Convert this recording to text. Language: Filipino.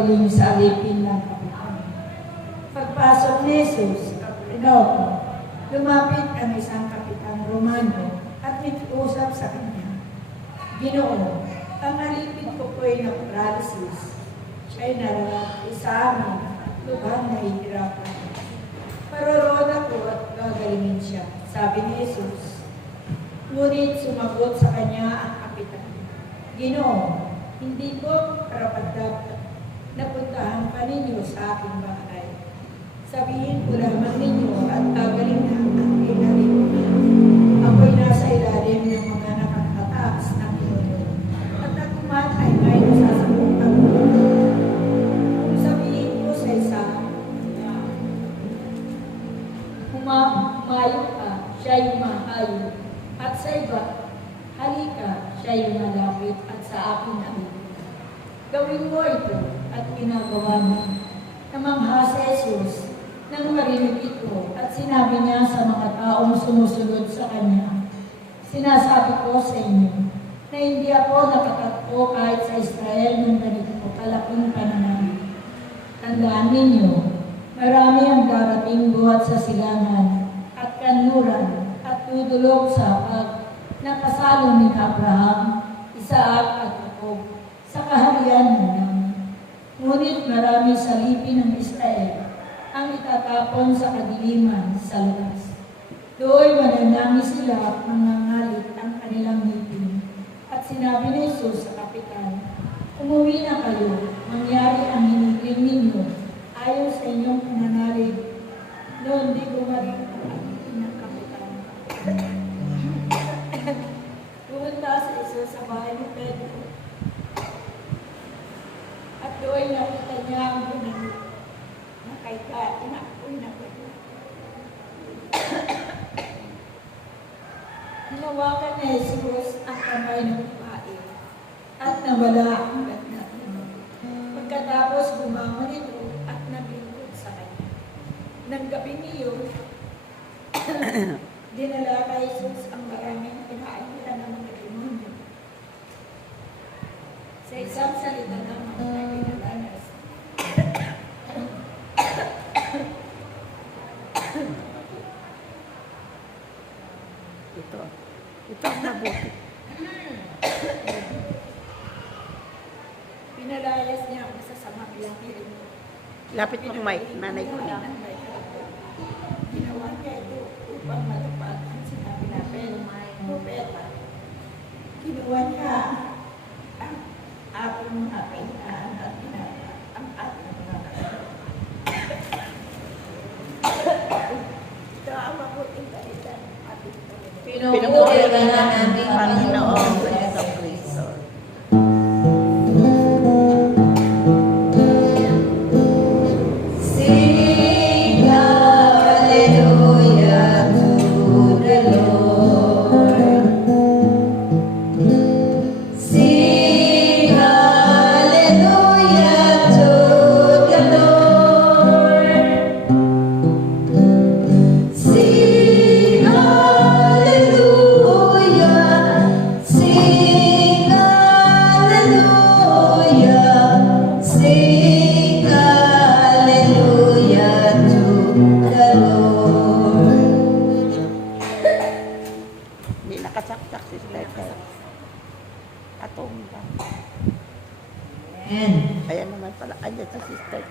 pagaling sa alipin ng kapitan. Pagpasok ni Jesus sa Capernaum, lumapit ang isang kapitang Romano at nakiusap sa kanya, "Ginoo, ang alipin ko po'y na-paralysis. Siya'y nararati sa amin at lubhang nahihirapan. Paroroon ako at gagalingin siya," sabi ni Jesus. Ngunit sumagot sa kanya ang kapitan, "Ginoo, hindi ko karapat-dapat na puntahan pa ninyo sa aking bahay. Sabihin ko lamang ninyo at gagaling na ang aking alipin. Ako'y nasa ilalim ng mga nakakataas ng Panginoon at akuman ay may nasasabutan ko. Kung sabihin ko sa isa, humayo ka, siya'y humahayo, at sa iba, halika, siya'y lumalapit at sa akin halika. Gawin mo ito at ginagawa mo." Namangha si Jesus nang marinig ito at sinabi niya sa mga taong sumusunod sa kanya, "Sinasabi ko sa inyo na hindi ako nakatatpo kahit sa Israel ng ganito kalaking pananamit. Tandaan ninyo, marami ang darating buhat sa silangan at kanluran at dudulog sa hapag na kasalo ni Abraham, Isaac at Jacob sa kaharian ng langit. Ngunit marami sa lipi ng Israel ang itatapon sa kadiliman sa lunas. Doon mananangis sila at mangangalit ang kanilang ngipin." At sinabi ni Jesus sa kapitan, "Umuwi na kayo, mangyari ang hinihiling ninyo ayon sa inyong pananalig." Noon di gumaling ang ngipin ng kapitan. Pumunta si Jesus sa bahay ni Pedro. At doon nakita niya ang ginamit na kay inakoy na Pedro. Hinawakan ni Jesus ang kamay ng babae at nawala ang lagnat niya. Pagkatapos bumangon ito at naglingkod sa kanya. Nang gabing iyon, dinala kay Jesus ang maraming pinailan ng mga demonyo. Sa isang salita naman ay pinalanas. Ito ang mabuti. Pinalayas niya ang masasamang langit. Lapit mong mic, nanay ko. Ginawa niya ito upang matupad ang sinabi natin, propeta. Ginawa niya ang ating mga kailangan at ginagawa ang ating mga kailangan. Ito ang mabuting balita ng ating Panginoon. Pinupuri ka na natin, Panginoon, Kristo Kristo. Sing hallelujah to the Lord. Sing hallelujah to the Lord. Sing hallelujah. Sing hallelujah. Sing hallelujah to the Lord. Hindi nakasaksak si Stephen. Atong ba? Amen. Ayan naman pala. Ayan si Sister.